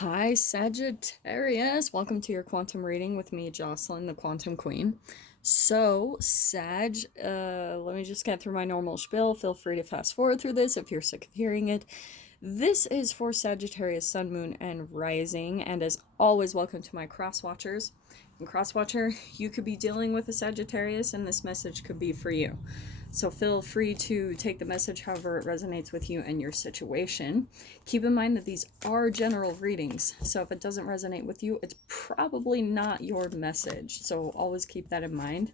Hi, Sagittarius. Welcome to your quantum reading with me, Jocelyn, the Quantum Queen. So, Sag, let me just get through my normal spiel. Feel free to fast forward through this if you're sick of hearing it. This is for Sagittarius, Sun, Moon, and Rising. And as always, welcome to my cross watchers. And cross watcher, you could be dealing with a Sagittarius, and this message could be for you. So feel free to take the message however it resonates with you and your situation. Keep in mind that these are general readings, so if it doesn't resonate with you, it's probably not your message. So always keep that in mind.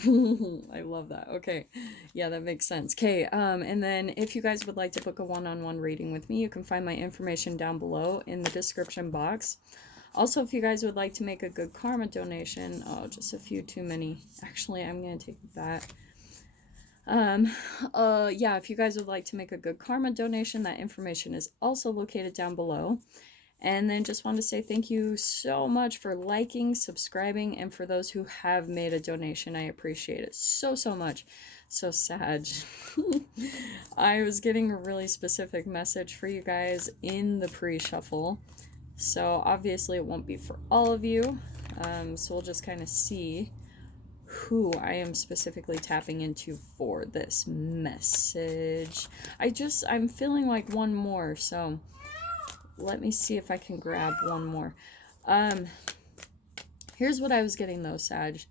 I love that. Okay. Yeah, that makes sense. Okay, and then if you guys would like to book a one-on-one reading with me, you can find my information down below in the description box. Also, if you guys would like to make a good karma donation, oh, just a few too many. Actually, I'm going to take that. Yeah, if you guys would like to make a good karma donation, that information is also located down below. And then just want to say thank you so much for liking, subscribing, and for those who have made a donation. I appreciate it so much. So Sag. I was getting a really specific message for you guys in the pre-shuffle. So obviously it won't be for all of you. So we'll just kind of see who I am specifically tapping into for this message. I'm feeling like one more, so let me see if I can grab one more. Here's what I was getting though, Sag.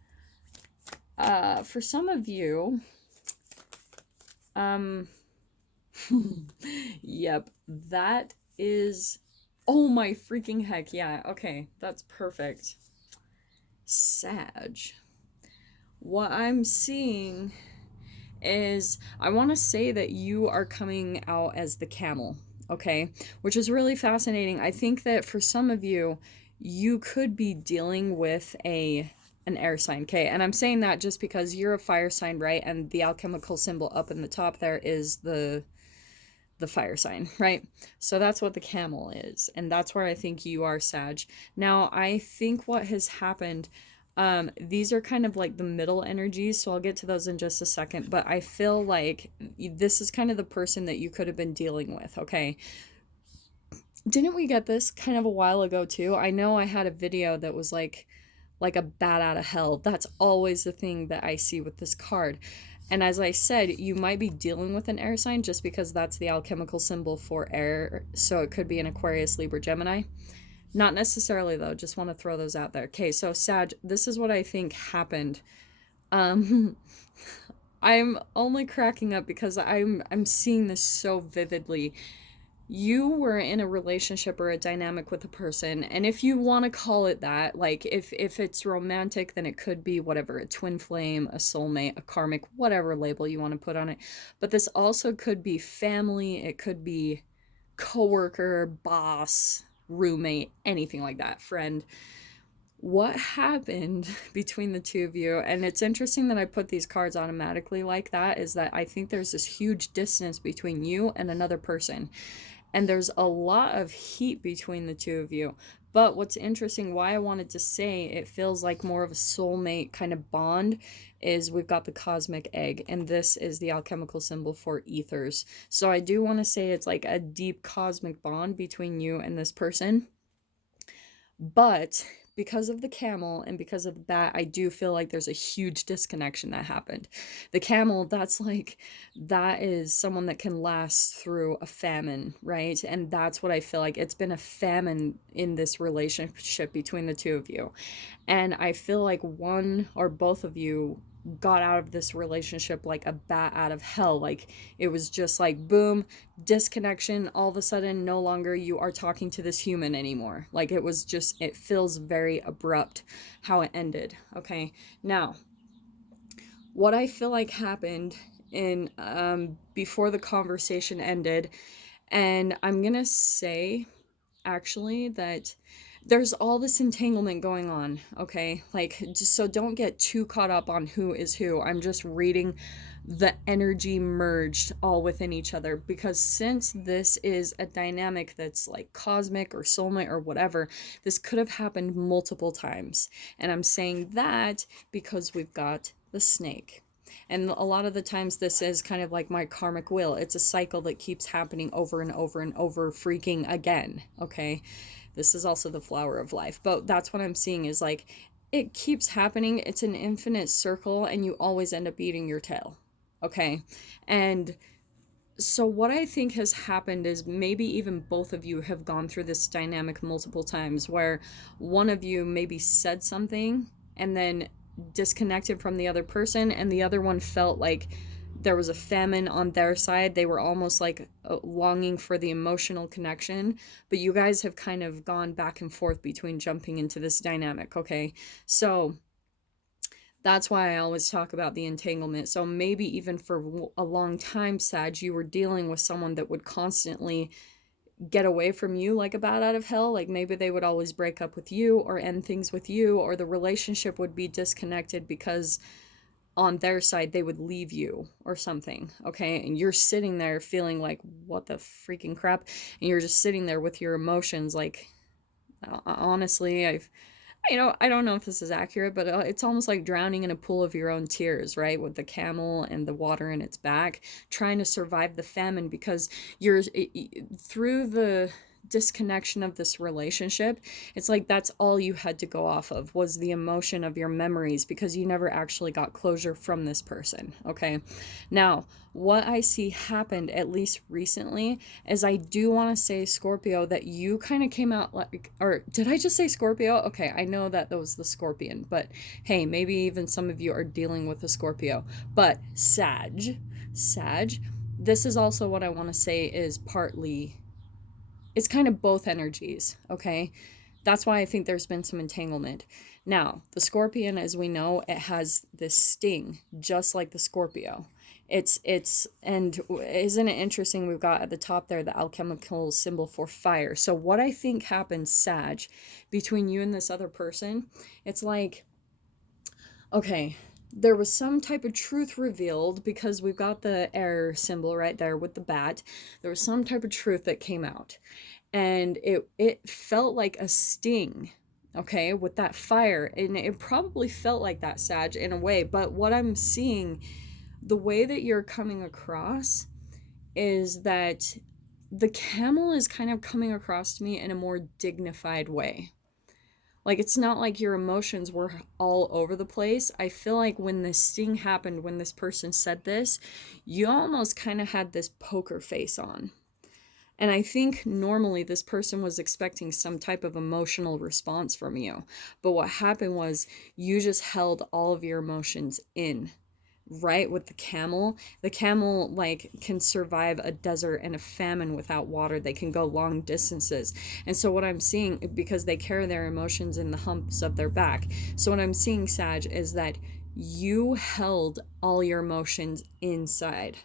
For some of you, yep, that is, oh my freaking heck, yeah, okay, that's perfect. Sag. What I'm seeing is, I want to say that you are coming out as the camel, okay? Which is really fascinating. I think that for some of you, you could be dealing with an air sign, okay? And I'm saying that just because you're a fire sign, right? And the alchemical symbol up in the top there is the fire sign, right? So that's what the camel is. And that's where I think you are, Sag. Now, I think what has happened, these are kind of like the middle energies, so I'll get to those in just a second, but I feel like this is kind of the person that you could have been dealing with, okay? Didn't we get this kind of a while ago too? I know I had a video that was like a bat out of hell. That's always the thing that I see with this card. And as I said, you might be dealing with an air sign just because that's the alchemical symbol for air, so it could be an Aquarius, Libra, Gemini. Not necessarily, though. Just want to throw those out there. Okay, so Sag, this is what I think happened. I'm only cracking up because I'm seeing this so vividly. You were in a relationship or a dynamic with a person, and if you want to call it that, like if it's romantic, then it could be whatever, a twin flame, a soulmate, a karmic, whatever label you want to put on it. But this also could be family, it could be coworker, boss, roommate, anything like that, friend. What happened between the two of you, and it's interesting that I put these cards automatically like that, is that I think there's this huge distance between you and another person, and there's a lot of heat between the two of you. But what's interesting, why I wanted to say it feels like more of a soulmate kind of bond, is we've got the cosmic egg, and this is the alchemical symbol for ethers. So I do want to say it's like a deep cosmic bond between you and this person. But because of the camel and because of the bat, I do feel like there's a huge disconnection that happened. The camel, that is someone that can last through a famine, right? And that's what I feel like. It's been a famine in this relationship between the two of you. And I feel like one or both of you got out of this relationship like a bat out of hell. Like it was just like boom, disconnection. All of a sudden, no longer you are talking to this human anymore. Like it was just, it feels very abrupt how it ended. Okay, now what I feel like happened in before the conversation ended, and I'm gonna say actually that there's all this entanglement going on, okay? Like, just so don't get too caught up on who is who. I'm just reading the energy merged all within each other, because since this is a dynamic that's like cosmic or soulmate or whatever, this could have happened multiple times. And I'm saying that because we've got the snake. And a lot of the times this is kind of like my karmic wheel. It's a cycle that keeps happening over and over and over freaking again. Okay. This is also the flower of life. But that's what I'm seeing is like it keeps happening. It's an infinite circle and you always end up eating your tail. Okay. And so what I think has happened is maybe even both of you have gone through this dynamic multiple times where one of you maybe said something and then disconnected from the other person, and the other one felt like there was a famine on their side. They were almost like longing for the emotional connection, but you guys have kind of gone back and forth between jumping into this dynamic. Okay. So that's why I always talk about the entanglement. So maybe even for a long time, Sag, you were dealing with someone that would constantly get away from you like a bat out of hell. Like maybe they would always break up with you or end things with you, or the relationship would be disconnected because on their side they would leave you or something. Okay. And you're sitting there feeling like, what the freaking crap? And you're just sitting there with your emotions like, honestly, I don't know if this is accurate, but it's almost like drowning in a pool of your own tears, right? With the camel and the water in its back, trying to survive the famine because you're through the disconnection of this relationship. It's like that's all you had to go off of was the emotion of your memories because you never actually got closure from this person. Okay. Now, what I see happened, at least recently, is I do want to say, Scorpio, that you kind of came out like, or did I just say Scorpio? Okay, I know that was the Scorpion, but hey, maybe even some of you are dealing with a Scorpio. But Sag, this is also what I want to say is partly, it's kind of both energies, okay? That's why I think there's been some entanglement. Now, the Scorpion, as we know, it has this sting, just like the Scorpio. And isn't it interesting? We've got at the top there the alchemical symbol for fire. So what I think happened, Sag, between you and this other person, it's like, okay, there was some type of truth revealed because we've got the air symbol right there with the bat. There was some type of truth that came out, and it felt like a sting, okay, with that fire, and it probably felt like that, Sag, in a way. But what I'm seeing, the way that you're coming across is that the camel is kind of coming across to me in a more dignified way. Like, it's not like your emotions were all over the place. I feel like when this sting happened, when this person said this, you almost kind of had this poker face on. And I think normally this person was expecting some type of emotional response from you. But what happened was you just held all of your emotions in, right? With the camel like can survive a desert and a famine without water. They can go long distances. And so what I'm seeing, because they carry their emotions in the humps of their back, so what I'm seeing, Sag, is that you held all your emotions inside.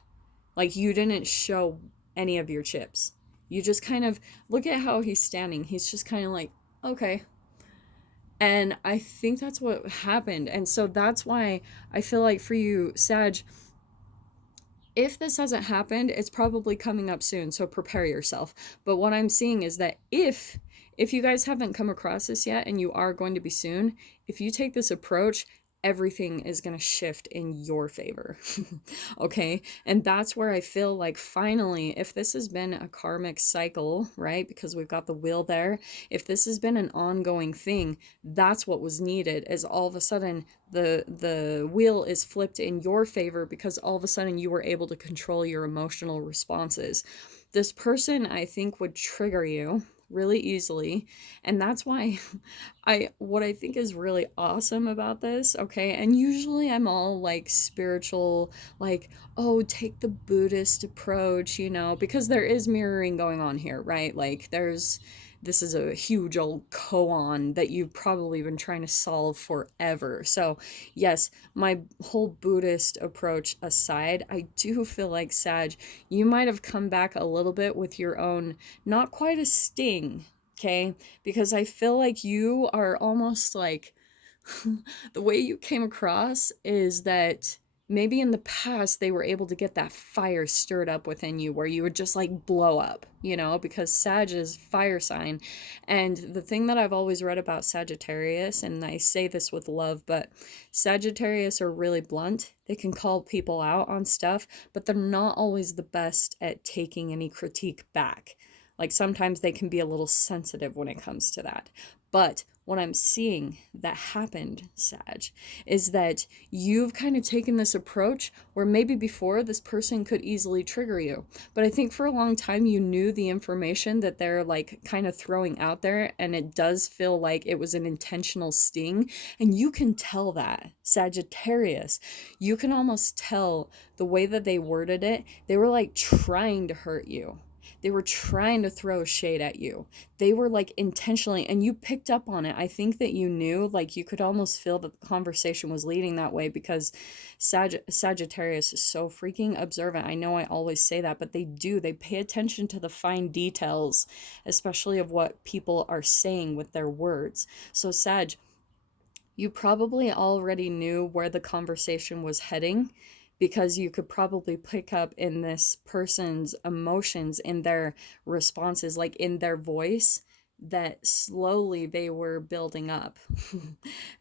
Like you didn't show any of your chips. You just kind of look at how he's standing. He's just kind of like, okay. And I think that's what happened. And so that's why I feel like for you, Sag, if this hasn't happened, it's probably coming up soon. So prepare yourself. But what I'm seeing is that if you guys haven't come across this yet and you are going to be soon, if you take this approach, everything is going to shift in your favor. Okay. And that's where I feel like finally, if this has been a karmic cycle, right? Because we've got the wheel there. If this has been an ongoing thing, that's what was needed, is all of a sudden the wheel is flipped in your favor because all of a sudden you were able to control your emotional responses. This person, I think, would trigger you really easily, and that's why what I think is really awesome about this, okay, and usually I'm all like spiritual, like, oh, take the Buddhist approach, because there is mirroring going on here, right? Like this is a huge old koan that you've probably been trying to solve forever. So yes, my whole Buddhist approach aside, I do feel like, Sag, you might have come back a little bit with your own, not quite a sting, okay? Because I feel like you are almost like, the way you came across is that maybe in the past they were able to get that fire stirred up within you where you would just like blow up, you know, because Sag is fire sign. And the thing that I've always read about Sagittarius, and I say this with love, but Sagittarius are really blunt. They can call people out on stuff, but they're not always the best at taking any critique back. Like sometimes they can be a little sensitive when it comes to that. But what I'm seeing that happened, Sag, is that you've kind of taken this approach where maybe before this person could easily trigger you. But I think for a long time you knew the information that they're like kind of throwing out there, and it does feel like it was an intentional sting. And you can tell that, Sagittarius. You can almost tell the way that they worded it. They were like trying to hurt you. They were trying to throw shade at you. They were like intentionally, and you picked up on it. I think that you knew, like you could almost feel that the conversation was leading that way because Sagittarius is so freaking observant. I know I always say that, but they do. They pay attention to the fine details, especially of what people are saying with their words. So Sag, you probably already knew where the conversation was heading because you could probably pick up in this person's emotions, in their responses, like in their voice, that slowly they were building up.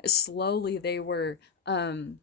Slowly they were kind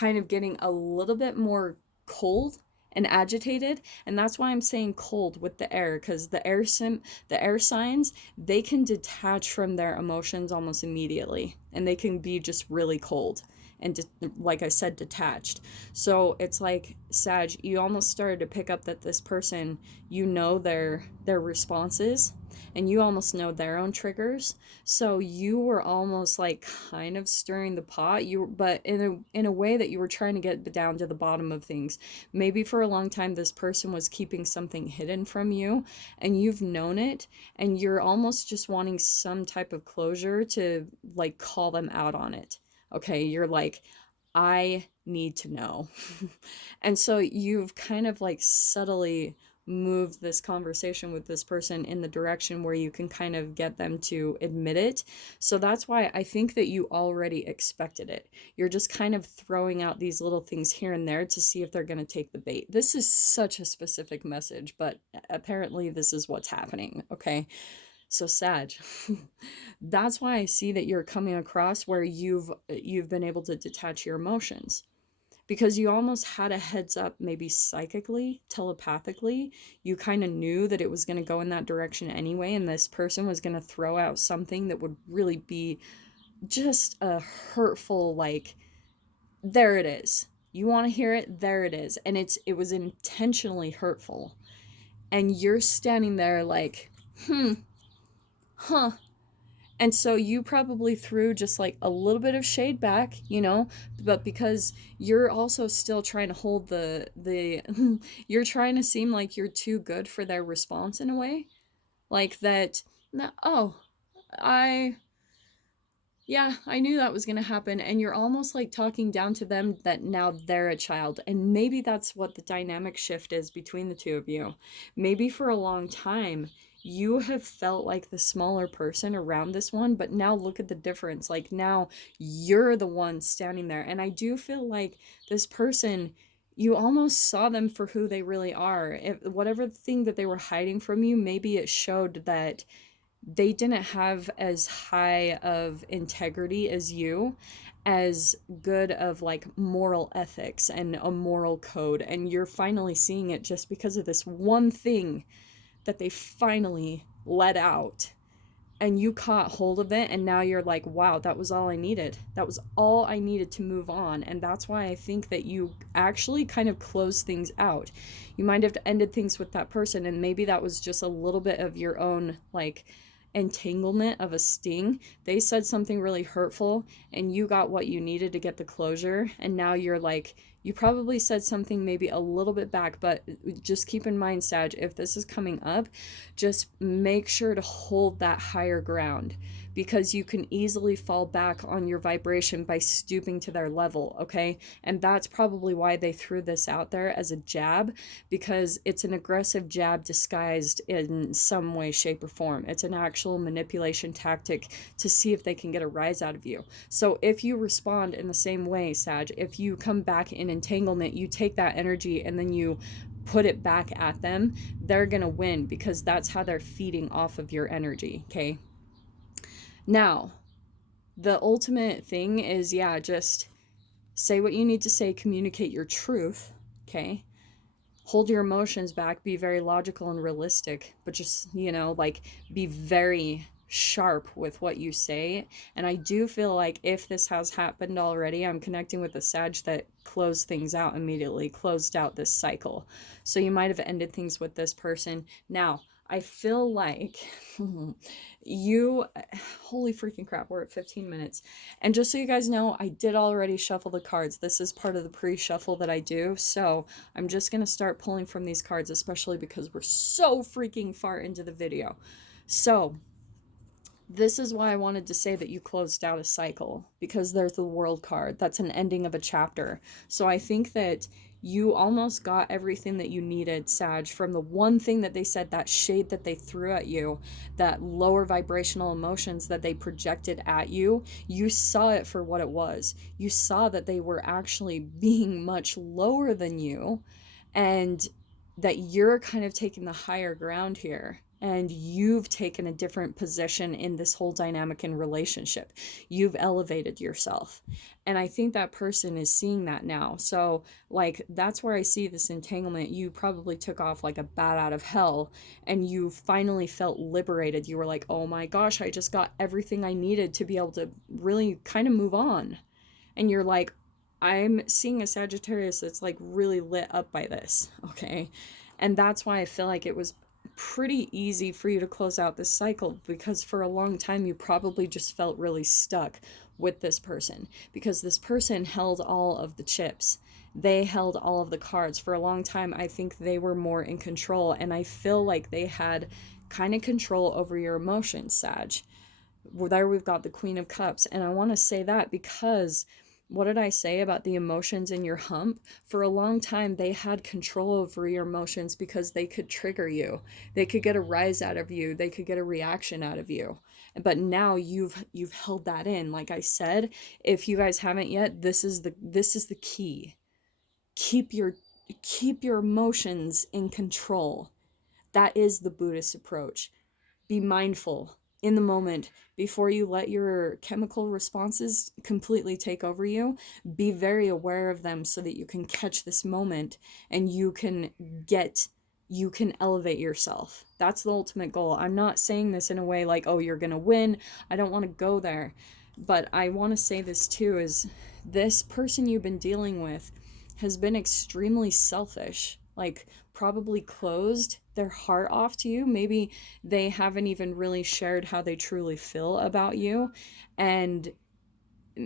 of getting a little bit more cold and agitated, and that's why I'm saying cold with the air, because the air signs, they can detach from their emotions almost immediately, and they can be just really cold and like I said, detached. So it's like, Sag, you almost started to pick up that this person, you know their responses, and you almost know their own triggers. So you were almost like kind of stirring the pot, but in a way that you were trying to get down to the bottom of things. Maybe for a long time this person was keeping something hidden from you, and you've known it, and you're almost just wanting some type of closure to like call them out on it. Okay, you're like, I need to know. And so you've kind of like subtly moved this conversation with this person in the direction where you can kind of get them to admit it. So that's why I think that you already expected it. You're just kind of throwing out these little things here and there to see if they're going to take the bait. This is such a specific message, but apparently this is what's happening, okay? So Sag, that's why I see that you're coming across where you've been able to detach your emotions, because you almost had a heads up, maybe psychically, telepathically. You kind of knew that it was going to go in that direction anyway, and this person was going to throw out something that would really be just a hurtful, like, there it is. You want to hear it? There it is. And it was intentionally hurtful. And you're standing there like, huh. And so you probably threw just like a little bit of shade back, you know, but because you're also still trying to hold the you're trying to seem like you're too good for their response in a way. Like that, no, oh, I yeah, I knew that was going to happen. And you're almost like talking down to them that now they're a child. And maybe that's what the dynamic shift is between the two of you. Maybe for a long time, you have felt like the smaller person around this one, but now look at the difference. Like now you're the one standing there. And I do feel like this person, you almost saw them for who they really are. If, whatever thing that they were hiding from you, maybe it showed that they didn't have as high of integrity as you, as good of like moral ethics and a moral code, and you're finally seeing it just because of this one thing that they finally let out, and you caught hold of it, and now you're like, wow, that was all I needed. That was all I needed to move on. And that's why I think that you actually kind of closed things out. You might have ended things with that person, and maybe that was just a little bit of your own like entanglement of a sting. They said something really hurtful and you got what you needed to get the closure, and now you're like, you probably said something maybe a little bit back, but just keep in mind, Sag, if this is coming up, just make sure to hold that higher ground, because you can easily fall back on your vibration by stooping to their level, okay? And that's probably why they threw this out there as a jab, because it's an aggressive jab disguised in some way, shape, or form. It's an actual manipulation tactic to see if they can get a rise out of you. So if you respond in the same way, Sag, if you come back in entanglement, you take that energy and then you put it back at them, they're gonna win, because that's how they're feeding off of your energy, okay? Now, the ultimate thing is, yeah, just say what you need to say, communicate your truth, okay? Hold your emotions back, be very logical and realistic, but just, you know, like, be very sharp with what you say. And I do feel like if this has happened already, I'm connecting with the Sag that closed things out immediately, closed out this cycle. So you might have ended things with this person. Now, I feel like you, holy freaking crap, we're at 15 minutes. And just so you guys know, I did already shuffle the cards. This is part of the pre-shuffle that I do. So I'm just going to start pulling from these cards, especially because we're so freaking far into the video. So this is why I wanted to say that you closed out a cycle, because there's the World card. That's an ending of a chapter. So I think that you almost got everything that you needed, Sag, from the one thing that they said, that shade that they threw at you, that lower vibrational emotions that they projected at you. You saw it for what it was. You saw that they were actually being much lower than you, and that you're kind of taking the higher ground here. And you've taken a different position in this whole dynamic and relationship. You've elevated yourself. And I think that person is seeing that now. So, like, that's where I see this entanglement. You probably took off like a bat out of hell, and you finally felt liberated. You were like, oh my gosh, I just got everything I needed to be able to really kind of move on. And you're like, I'm seeing a Sagittarius that's like really lit up by this, okay? And that's why I feel like it was pretty easy for you to close out this cycle, because for a long time you probably just felt really stuck with this person, because this person held all of the chips. They held all of the cards. For a long time, I think they were more in control, and I feel like they had kind of control over your emotions, Sag. There we've got the Queen of Cups, and I want to say that because what did I say about the emotions in your hump? For a long time, they had control over your emotions because they could trigger you. They could get a rise out of you. They could get a reaction out of you. But now you've held that in. Like I said, if you guys haven't yet, this is the key. Keep your emotions in control. That is the Buddhist approach. Be mindful in the moment before you let your chemical responses completely take over you. Be very aware of them so that you can catch this moment and you can elevate yourself. That's the ultimate goal. I'm not saying this in a way like, oh, you're gonna win. I don't want to go there. But I want to say this too, is this person you've been dealing with has been extremely selfish, like probably closed their heart off to you. Maybe they haven't even really shared how they truly feel about you, and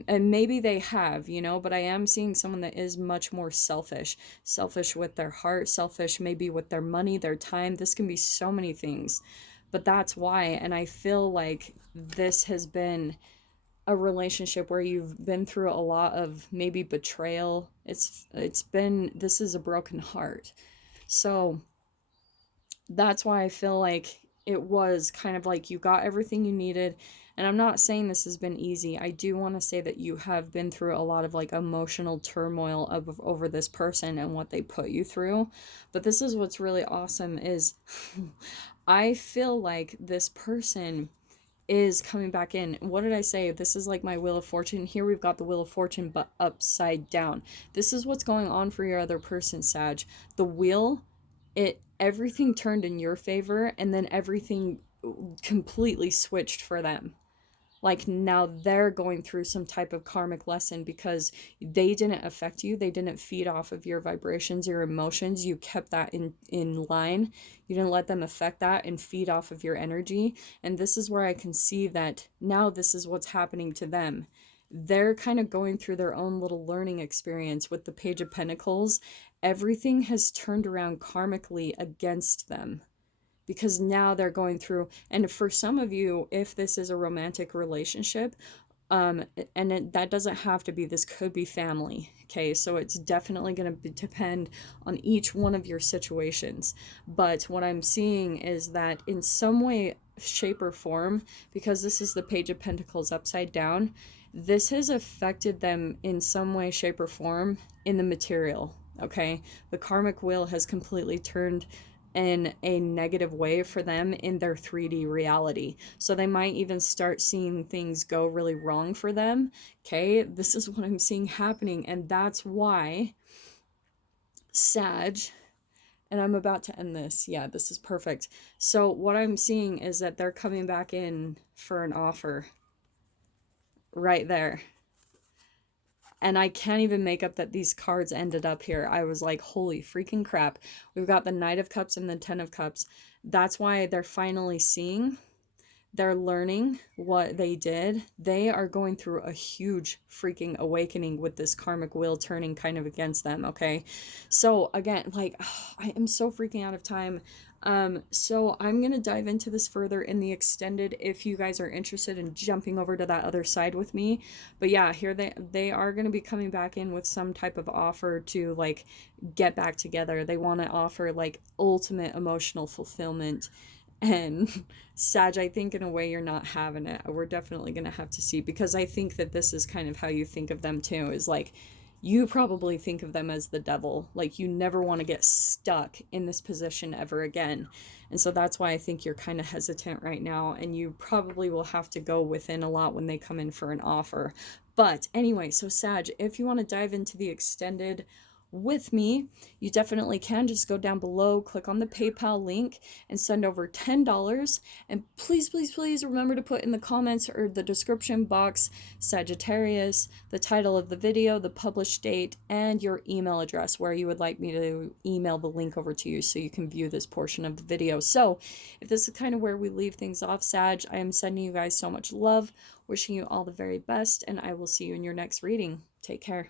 maybe they have, you know, but I am seeing someone that is much more selfish with their heart, selfish maybe with their money, their time. This can be so many things, but that's why. And I feel like this has been a relationship where you've been through a lot of maybe betrayal. This is a broken heart. So that's why I feel like it was kind of like you got everything you needed. And I'm not saying this has been easy. I do want to say that you have been through a lot of like emotional turmoil over this person and what they put you through. But this is what's really awesome is I feel like this person is coming back in. What did I say? This is like my Wheel of Fortune. Here we've got the Wheel of Fortune, but upside down. This is what's going on for your other person, Sag. The wheel, everything turned in your favor, and then everything completely switched for them. Like now they're going through some type of karmic lesson because they didn't affect you. They didn't feed off of your vibrations, your emotions. You kept that in line. You didn't let them affect that and feed off of your energy. And this is where I can see that now this is what's happening to them. They're kind of going through their own little learning experience with the Page of Pentacles. Everything has turned around karmically against them. because now they're going through, and for some of you, if this is a romantic relationship, and that doesn't have to be, this could be family, okay? So it's definitely going to depend on each one of your situations. But what I'm seeing is that in some way, shape, or form, because this is the Page of Pentacles upside down, this has affected them in some way, shape, or form in the material, okay? The karmic wheel has completely turned in a negative way for them in their 3D reality. So they might even start seeing things go really wrong for them. Okay, this is what I'm seeing happening, and that's why Sag, and I'm about to end this. Yeah, this is perfect. So what I'm seeing is that they're coming back in for an offer right there. And I can't even make up that these cards ended up here. I was like, holy freaking crap. We've got the Knight of Cups and the Ten of Cups. That's why they're finally seeing. They're learning what they did. They are going through a huge freaking awakening with this karmic wheel turning kind of against them, okay? So again, like, I am so freaking out of time. So I'm going to dive into this further in the extended if you guys are interested in jumping over to that other side with me. But yeah, here they are going to be coming back in with some type of offer to like get back together. They want to offer like ultimate emotional fulfillment. And Sag, I think in a way you're not having it. We're definitely going to have to see, because I think that this is kind of how you think of them too, is like, you probably think of them as the devil. Like, you never want to get stuck in this position ever again. And so that's why I think you're kind of hesitant right now, and you probably will have to go within a lot when they come in for an offer. But anyway, so Sag, if you want to dive into the extended with me, you definitely can. Just go down below, click on the PayPal link, and send over $10. And please, please, please remember to put in the comments or the description box Sagittarius, the title of the video, the published date, and your email address where you would like me to email the link over to you so you can view this portion of the video. So if this is kind of where we leave things off, Sag, I am sending you guys so much love, wishing you all the very best, and I will see you in your next reading. Take care.